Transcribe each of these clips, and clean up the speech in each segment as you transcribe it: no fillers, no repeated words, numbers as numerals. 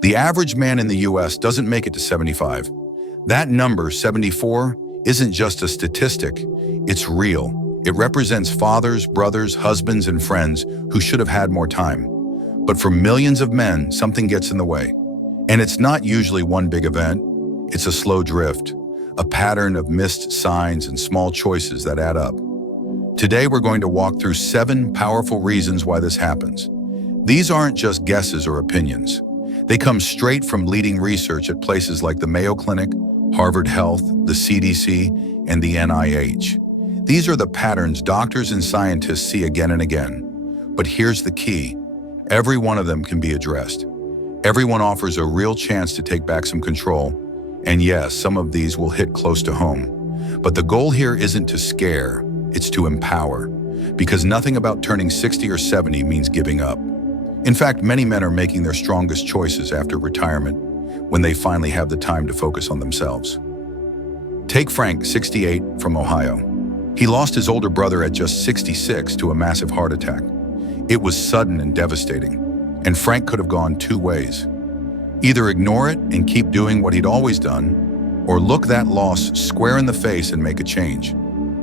The average man in the US doesn't make it to 75. That number, 74, isn't just a statistic, it's real. It represents fathers, brothers, husbands, and friends who should have had more time. But for millions of men, something gets in the way. And it's not usually one big event, it's a slow drift, a pattern of missed signs and small choices that add up. Today we're going to walk through 7 powerful reasons why this happens. These aren't just guesses or opinions. They come straight from leading research at places like the Mayo Clinic, Harvard Health, the CDC, and the NIH. These are the patterns doctors and scientists see again and again. But here's the key. Every one of them can be addressed. Everyone offers a real chance to take back some control. And yes, some of these will hit close to home. But the goal here isn't to scare, it's to empower. Because nothing about turning 60 or 70 means giving up. In fact, many men are making their strongest choices after retirement, when they finally have the time to focus on themselves. Take Frank, 68, from Ohio. He lost his older brother at just 66 to a massive heart attack. It was sudden and devastating, and Frank could have gone 2 ways. Either ignore it and keep doing what he'd always done, or look that loss square in the face and make a change.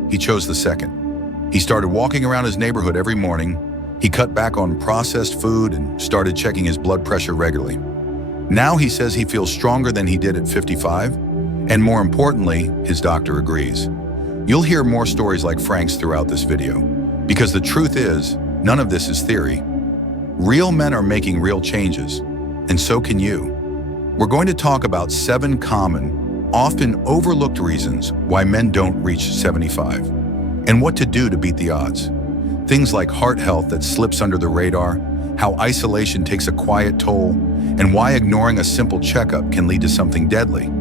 He chose the second. He started walking around his neighborhood every morning. He cut back on processed food and started checking his blood pressure regularly. Now he says he feels stronger than he did at 55, and more importantly, his doctor agrees. You'll hear more stories like Frank's throughout this video, because the truth is, none of this is theory. Real men are making real changes, and so can you. We're going to talk about 7 common, often overlooked reasons why men don't reach 75, and what to do to beat the odds. Things like heart health that slips under the radar, how isolation takes a quiet toll, and why ignoring a simple checkup can lead to something deadly.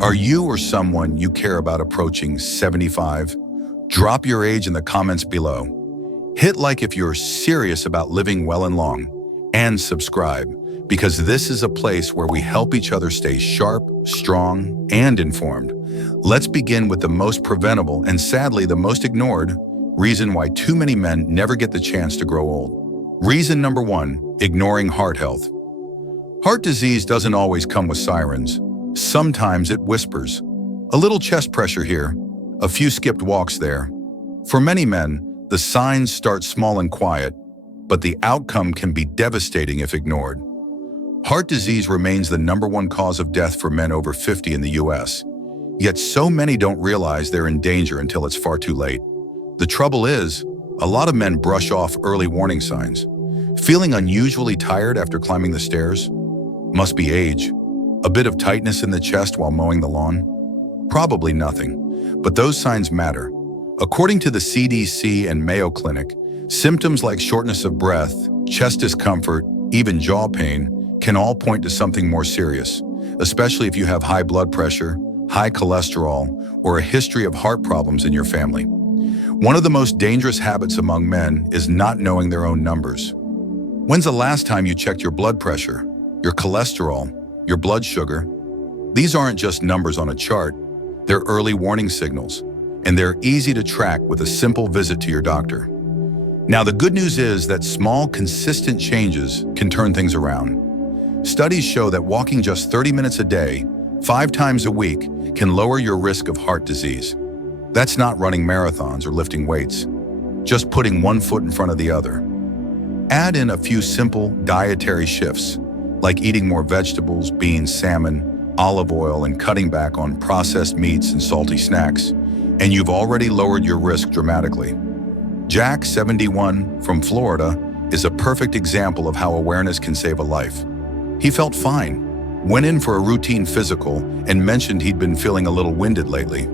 Are you or someone you care about approaching 75? Drop your age in the comments below. Hit like if you're serious about living well and long, and subscribe, because this is a place where we help each other stay sharp, strong, and informed. Let's begin with the most preventable and sadly the most ignored reason why too many men never get the chance to grow old. Reason number 1, ignoring heart health. Heart disease doesn't always come with sirens. Sometimes it whispers. A little chest pressure here, a few skipped walks there. For many men, the signs start small and quiet, but the outcome can be devastating if ignored. Heart disease remains the #1 cause of death for men over 50 in the US. Yet so many don't realize they're in danger until it's far too late. The trouble is, a lot of men brush off early warning signs. Feeling unusually tired after climbing the stairs? Must be age. A bit of tightness in the chest while mowing the lawn? Probably nothing, but those signs matter. According to the CDC and Mayo Clinic, symptoms like shortness of breath, chest discomfort, even jaw pain can all point to something more serious, especially if you have high blood pressure, high cholesterol, or a history of heart problems in your family. One of the most dangerous habits among men is not knowing their own numbers. When's the last time you checked your blood pressure, your cholesterol, your blood sugar? These aren't just numbers on a chart, they're early warning signals, and they're easy to track with a simple visit to your doctor. Now, the good news is that small, consistent changes can turn things around. Studies show that walking just 30 minutes a day, 5 times a week, can lower your risk of heart disease. That's not running marathons or lifting weights, just putting one foot in front of the other. Add in a few simple dietary shifts, like eating more vegetables, beans, salmon, olive oil, and cutting back on processed meats and salty snacks, and you've already lowered your risk dramatically. Jack, 71, from Florida, is a perfect example of how awareness can save a life. He felt fine, went in for a routine physical, and mentioned he'd been feeling a little winded lately.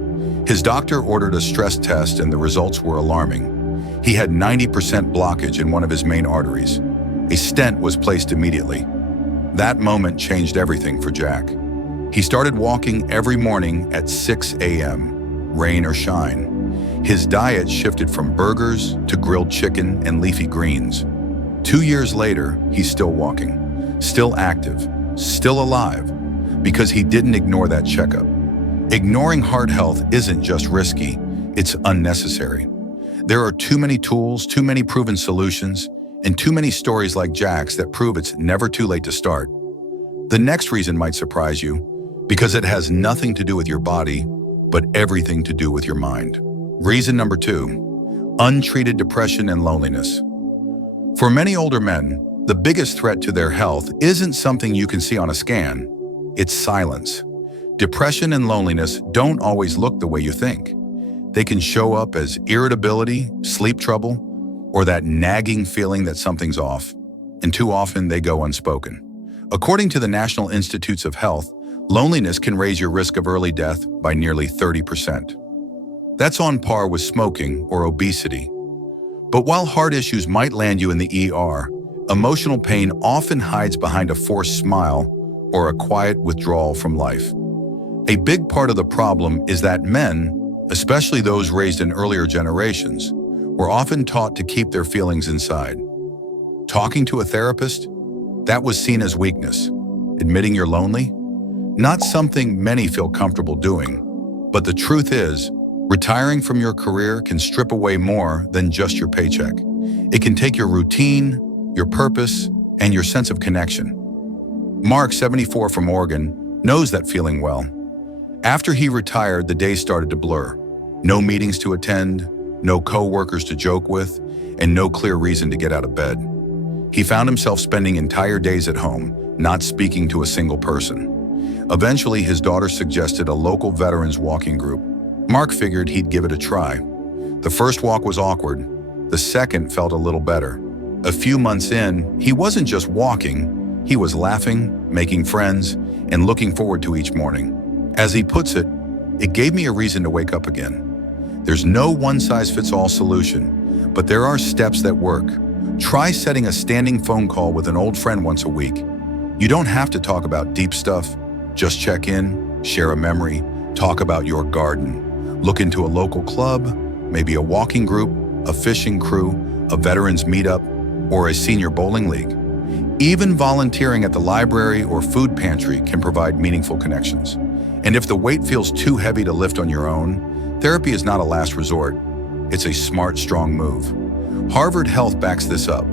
His doctor ordered a stress test and the results were alarming. He had 90% blockage in one of his main arteries. A stent was placed immediately. That moment changed everything for Jack. He started walking every morning at 6 a.m., rain or shine. His diet shifted from burgers to grilled chicken and leafy greens. 2 years later, he's still walking, still active, still alive, because he didn't ignore that checkup. Ignoring heart health isn't just risky, it's unnecessary. There are too many tools, too many proven solutions, and too many stories like Jack's that prove it's never too late to start. The next reason might surprise you, because it has nothing to do with your body, but everything to do with your mind. Reason number 2, untreated depression and loneliness. For many older men, the biggest threat to their health isn't something you can see on a scan. It's silence. Depression and loneliness don't always look the way you think. They can show up as irritability, sleep trouble, or that nagging feeling that something's off, and too often they go unspoken. According to the National Institutes of Health, loneliness can raise your risk of early death by nearly 30%. That's on par with smoking or obesity. But while heart issues might land you in the ER, emotional pain often hides behind a forced smile or a quiet withdrawal from life. A big part of the problem is that men, especially those raised in earlier generations, were often taught to keep their feelings inside. Talking to a therapist? That was seen as weakness. Admitting you're lonely? Not something many feel comfortable doing. But the truth is, retiring from your career can strip away more than just your paycheck. It can take your routine, your purpose, and your sense of connection. Mark, 74 from Oregon, knows that feeling well. After he retired, the days started to blur. No meetings to attend, no co-workers to joke with, and no clear reason to get out of bed. He found himself spending entire days at home, not speaking to a single person. Eventually, his daughter suggested a local veterans walking group. Mark figured he'd give it a try. The first walk was awkward. The second felt a little better. A few months in, he wasn't just walking, he was laughing, making friends, and looking forward to each morning. As he puts it, it gave me a reason to wake up again. There's no one-size-fits-all solution, but there are steps that work. Try setting a standing phone call with an old friend once a week. You don't have to talk about deep stuff. Just check in, share a memory, talk about your garden. Look into a local club, maybe a walking group, a fishing crew, a veterans meetup, or a senior bowling league. Even volunteering at the library or food pantry can provide meaningful connections. And if the weight feels too heavy to lift on your own, therapy is not a last resort. It's a smart, strong move. Harvard Health backs this up.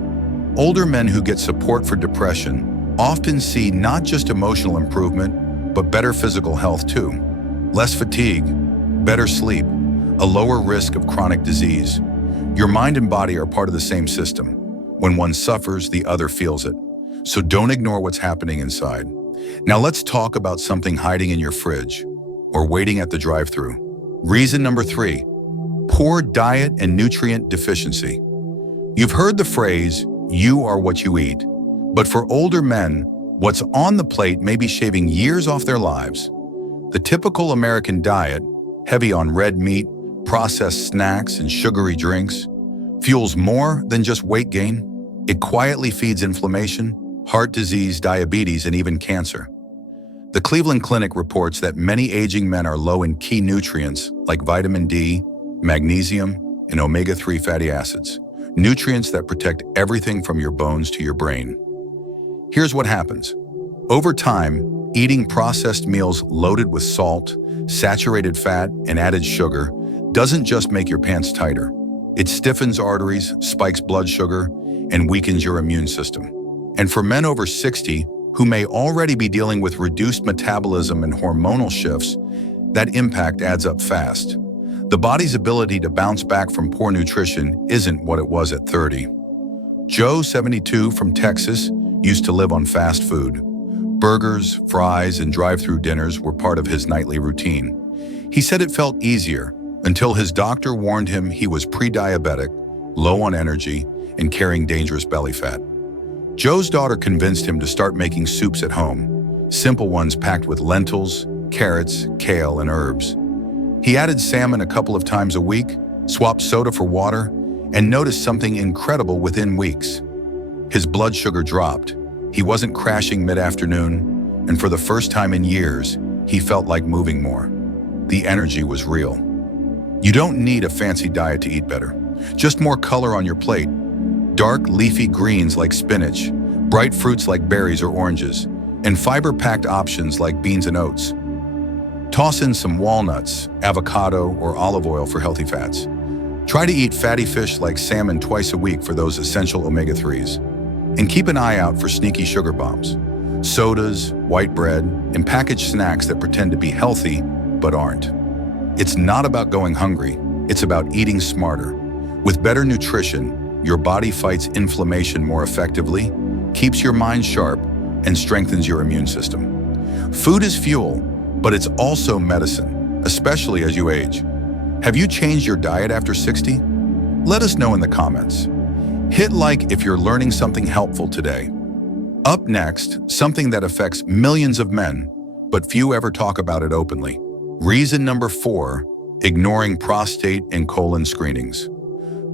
Older men who get support for depression often see not just emotional improvement, but better physical health too. Less fatigue, better sleep, a lower risk of chronic disease. Your mind and body are part of the same system. When one suffers, the other feels it. So don't ignore what's happening inside. Now let's talk about something hiding in your fridge or waiting at the drive-thru. Reason number 3, poor diet and nutrient deficiency. You've heard the phrase, you are what you eat. But for older men, what's on the plate may be shaving years off their lives. The typical American diet, heavy on red meat, processed snacks, and sugary drinks, fuels more than just weight gain. It quietly feeds inflammation, heart disease, diabetes, and even cancer. The Cleveland Clinic reports that many aging men are low in key nutrients like vitamin D, magnesium, and omega-3 fatty acids, nutrients that protect everything from your bones to your brain. Here's what happens. Over time, eating processed meals loaded with salt, saturated fat, and added sugar doesn't just make your pants tighter. It stiffens arteries, spikes blood sugar, and weakens your immune system. And for men over 60 who may already be dealing with reduced metabolism and hormonal shifts, that impact adds up fast. The body's ability to bounce back from poor nutrition isn't what it was at 30. Joe, 72 from Texas, used to live on fast food. Burgers, fries, and drive-through dinners were part of his nightly routine. He said it felt easier until his doctor warned him he was pre-diabetic, low on energy, and carrying dangerous belly fat. Joe's daughter convinced him to start making soups at home, simple ones packed with lentils, carrots, kale, and herbs. He added salmon a couple of times a week, swapped soda for water, and noticed something incredible within weeks. His blood sugar dropped. He wasn't crashing mid-afternoon, and for the first time in years, he felt like moving more. The energy was real. You don't need a fancy diet to eat better. Just more color on your plate. Dark, leafy greens like spinach, bright fruits like berries or oranges, and fiber-packed options like beans and oats. Toss in some walnuts, avocado, or olive oil for healthy fats. Try to eat fatty fish like salmon twice a week for those essential omega-3s. And keep an eye out for sneaky sugar bombs. Sodas, white bread, and packaged snacks that pretend to be healthy but aren't. It's not about going hungry, it's about eating smarter. With better nutrition, your body fights inflammation more effectively, keeps your mind sharp, and strengthens your immune system. Food is fuel, but it's also medicine, especially as you age. Have you changed your diet after 60? Let us know in the comments. Hit like if you're learning something helpful today. Up next, something that affects millions of men, but few ever talk about it openly. Reason number 4, ignoring prostate and colon screenings.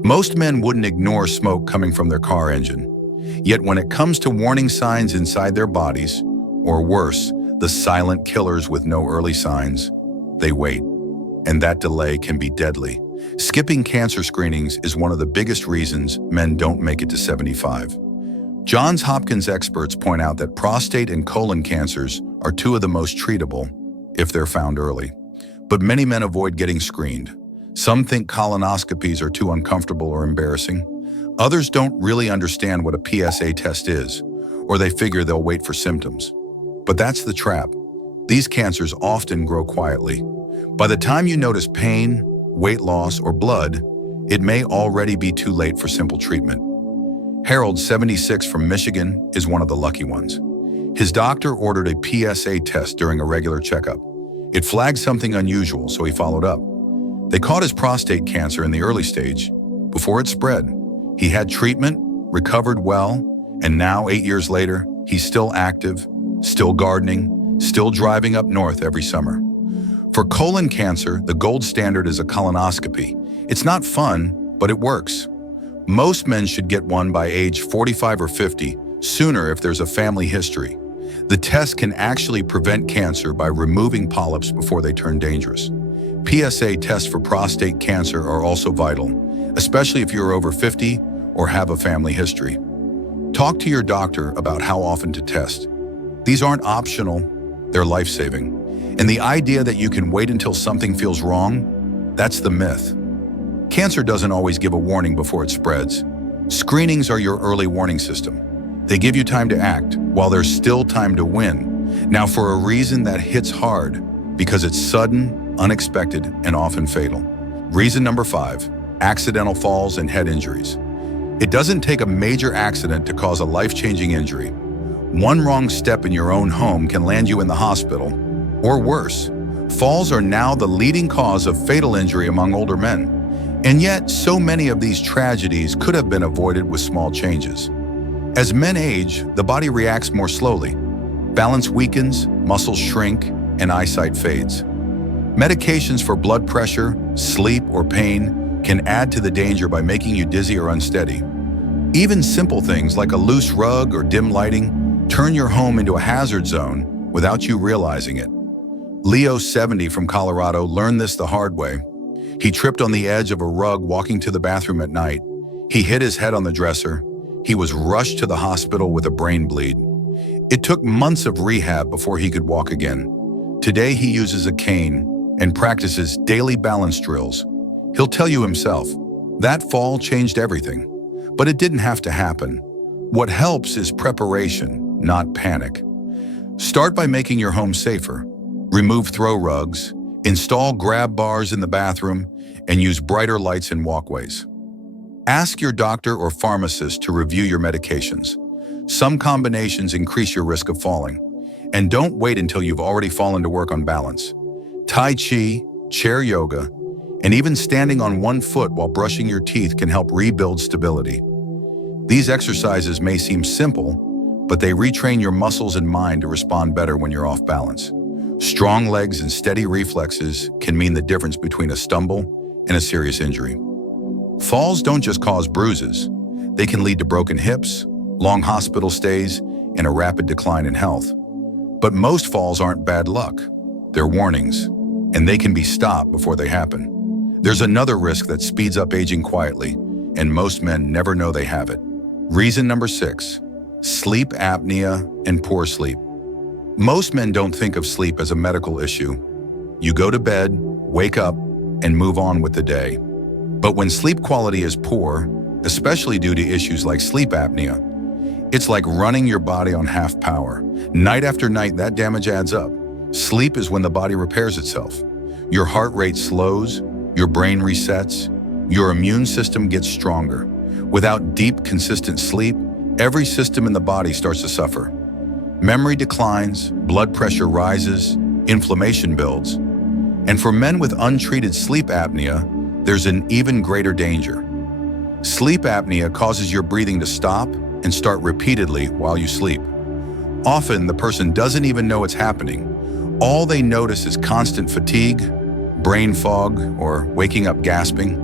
Most men wouldn't ignore smoke coming from their car engine. Yet when it comes to warning signs inside their bodies, or worse, the silent killers with no early signs, they wait. And that delay can be deadly. Skipping cancer screenings is one of the biggest reasons men don't make it to 75. Johns Hopkins experts point out that prostate and colon cancers are 2 of the most treatable if they're found early. But many men avoid getting screened. Some think colonoscopies are too uncomfortable or embarrassing. Others don't really understand what a PSA test is, or they figure they'll wait for symptoms. But that's the trap. These cancers often grow quietly. By the time you notice pain, weight loss, or blood, it may already be too late for simple treatment. Harold, 76, from Michigan, is one of the lucky ones. His doctor ordered a PSA test during a regular checkup. It flagged something unusual, so he followed up. They caught his prostate cancer in the early stage, before it spread. He had treatment, recovered well, and now, 8 years later, he's still active, still gardening, still driving up north every summer. For colon cancer, the gold standard is a colonoscopy. It's not fun, but it works. Most men should get one by age 45 or 50, sooner if there's a family history. The test can actually prevent cancer by removing polyps before they turn dangerous. PSA tests for prostate cancer are also vital, especially if you're over 50 or have a family history. Talk to your doctor about how often to test. These aren't optional, they're life-saving. And the idea that you can wait until something feels wrong, that's the myth. Cancer doesn't always give a warning before it spreads. Screenings are your early warning system. They give you time to act, while there's still time to win. Now, for a reason that hits hard, because it's sudden, unexpected, and often fatal. Reason number 5, accidental falls and head injuries. It doesn't take a major accident to cause a life-changing injury. One wrong step in your own home can land you in the hospital, or worse. Falls are now the leading cause of fatal injury among older men. And yet, so many of these tragedies could have been avoided with small changes. As men age, the body reacts more slowly. Balance weakens, muscles shrink, and eyesight fades. Medications for blood pressure, sleep, or pain can add to the danger by making you dizzy or unsteady. Even simple things like a loose rug or dim lighting turn your home into a hazard zone without you realizing it. Leo, 70, from Colorado, learned this the hard way. He tripped on the edge of a rug walking to the bathroom at night. He hit his head on the dresser. He was rushed to the hospital with a brain bleed. It took months of rehab before he could walk again. Today he uses a cane and practices daily balance drills. He'll tell you himself, that fall changed everything. But it didn't have to happen. What helps is preparation, not panic. Start by making your home safer. Remove throw rugs, install grab bars in the bathroom, and use brighter lights in walkways. Ask your doctor or pharmacist to review your medications. Some combinations increase your risk of falling. And don't wait until you've already fallen to work on balance. Tai Chi, chair yoga, and even standing on one foot while brushing your teeth can help rebuild stability. These exercises may seem simple, but they retrain your muscles and mind to respond better when you're off balance. Strong legs and steady reflexes can mean the difference between a stumble and a serious injury. Falls don't just cause bruises. They can lead to broken hips, long hospital stays, and a rapid decline in health. But most falls aren't bad luck. They're warnings, and they can be stopped before they happen. There's another risk that speeds up aging quietly, and most men never know they have it. Reason number 6, sleep apnea and poor sleep. Most men don't think of sleep as a medical issue. You go to bed, wake up, and move on with the day. But when sleep quality is poor, especially due to issues like sleep apnea, It's like running your body on half power. Night after night, that damage adds up. Sleep is when the body repairs itself. Your heart rate slows, your brain resets, your immune system gets stronger. Without deep, consistent sleep, every system in the body starts to suffer. Memory declines, blood pressure rises, inflammation builds. And for men with untreated sleep apnea, there's an even greater danger. Sleep apnea causes your breathing to stop and start repeatedly while you sleep. Often, the person doesn't even know it's happening. All they notice is constant fatigue, brain fog, or waking up gasping.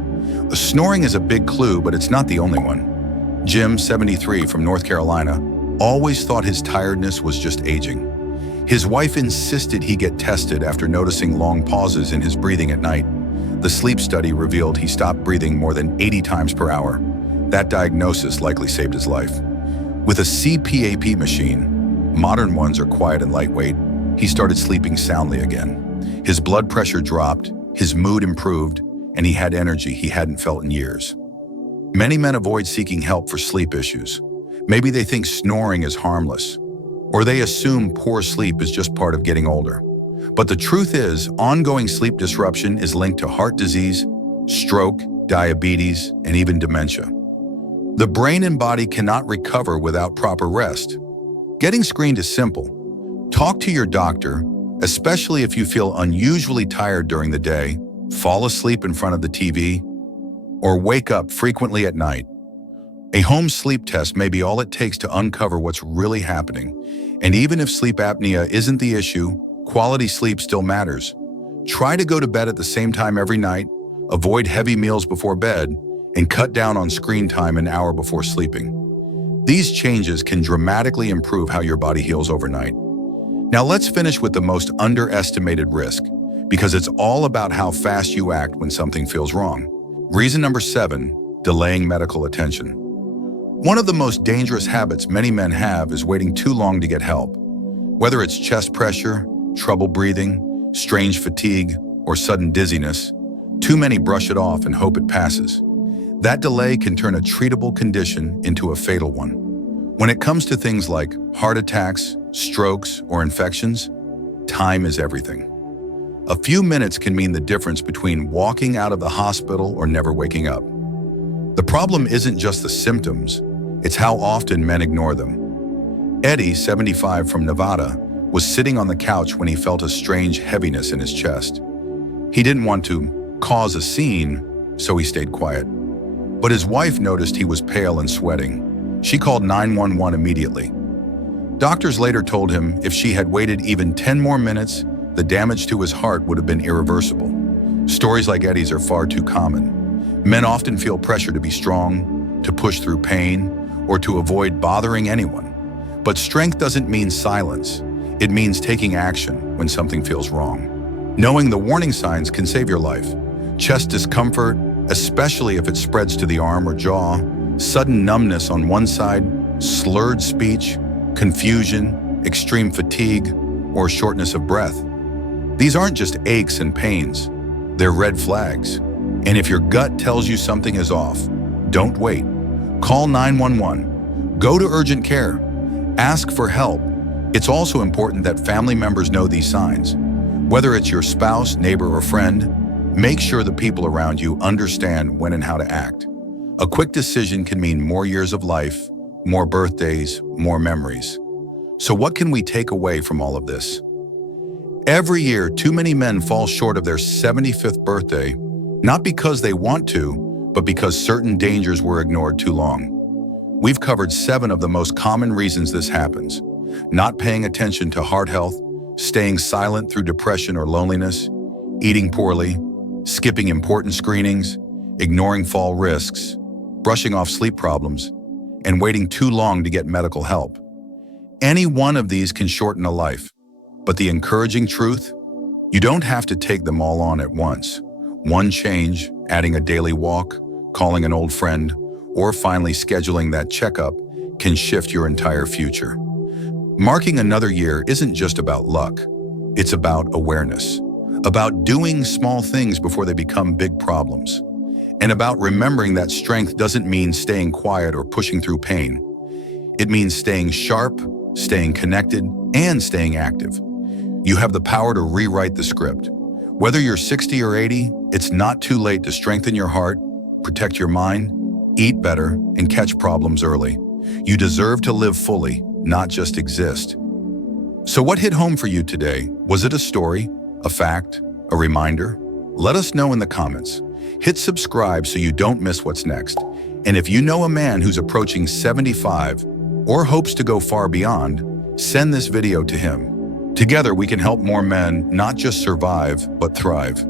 Snoring is a big clue, but it's not the only one. Jim, 73, from North Carolina, always thought his tiredness was just aging. His wife insisted he get tested after noticing long pauses in his breathing at night. The sleep study revealed he stopped breathing more than 80 times per hour. That diagnosis likely saved his life. With a CPAP machine, modern ones are quiet and lightweight, he started sleeping soundly again. His blood pressure dropped, his mood improved, and he had energy he hadn't felt in years. Many men avoid seeking help for sleep issues. Maybe they think snoring is harmless, or they assume poor sleep is just part of getting older. But the truth is, ongoing sleep disruption is linked to heart disease, stroke, diabetes, and even dementia. The brain and body cannot recover without proper rest. Getting screened is simple. Talk to your doctor, especially if you feel unusually tired during the day, fall asleep in front of the TV, or wake up frequently at night. A home sleep test may be all it takes to uncover what's really happening. And even if sleep apnea isn't the issue, quality sleep still matters. Try to go to bed at the same time every night, avoid heavy meals before bed, and cut down on screen time an hour before sleeping. These changes can dramatically improve how your body heals overnight. Now let's finish with the most underestimated risk, because it's all about how fast you act when something feels wrong. Reason number 7, delaying medical attention. One of the most dangerous habits many men have is waiting too long to get help. Whether it's chest pressure, trouble breathing, strange fatigue, or sudden dizziness, too many brush it off and hope it passes. That delay can turn a treatable condition into a fatal one. When it comes to things like heart attacks, strokes, or infections, time is everything. A few minutes can mean the difference between walking out of the hospital or never waking up. The problem isn't just the symptoms, it's how often men ignore them. Eddie, 75, from Nevada, was sitting on the couch when he felt a strange heaviness in his chest. He didn't want to cause a scene, so he stayed quiet. But his wife noticed he was pale and sweating. She called 911 immediately. Doctors later told him if she had waited even 10 more minutes, the damage to his heart would have been irreversible. Stories like Eddie's are far too common. Men often feel pressure to be strong, to push through pain, or to avoid bothering anyone. But strength doesn't mean silence. It means taking action when something feels wrong. Knowing the warning signs can save your life. Chest discomfort, especially if it spreads to the arm or jaw, sudden numbness on one side, slurred speech, confusion, extreme fatigue, or shortness of breath. These aren't just aches and pains, they're red flags. And if your gut tells you something is off, don't wait. Call 911. Go to urgent care. Ask for help. It's also important that family members know these signs. Whether it's your spouse, neighbor, or friend, make sure the people around you understand when and how to act. A quick decision can mean more years of life, more birthdays, more memories. So what can we take away from all of this? Every year, too many men fall short of their 75th birthday, not because they want to, but because certain dangers were ignored too long. We've covered 7 of the most common reasons this happens: not paying attention to heart health, staying silent through depression or loneliness, eating poorly, skipping important screenings, ignoring fall risks, brushing off sleep problems, and waiting too long to get medical help. Any one of these can shorten a life. But the encouraging truth? You don't have to take them all on at once. One change, adding a daily walk, calling an old friend, or finally scheduling that checkup, can shift your entire future. Marking another year isn't just about luck. It's about awareness, about doing small things before they become big problems, and about remembering that strength doesn't mean staying quiet or pushing through pain. It means staying sharp, staying connected, and staying active. You have the power to rewrite the script. Whether you're 60 or 80, it's not too late to strengthen your heart, protect your mind, eat better, and catch problems early. You deserve to live fully, not just exist. So what hit home for you today? Was it a story, a fact, a reminder? Let us know in the comments. Hit subscribe so you don't miss what's next. And if you know a man who's approaching 75 or hopes to go far beyond, send this video to him. Together we can help more men not just survive, but thrive.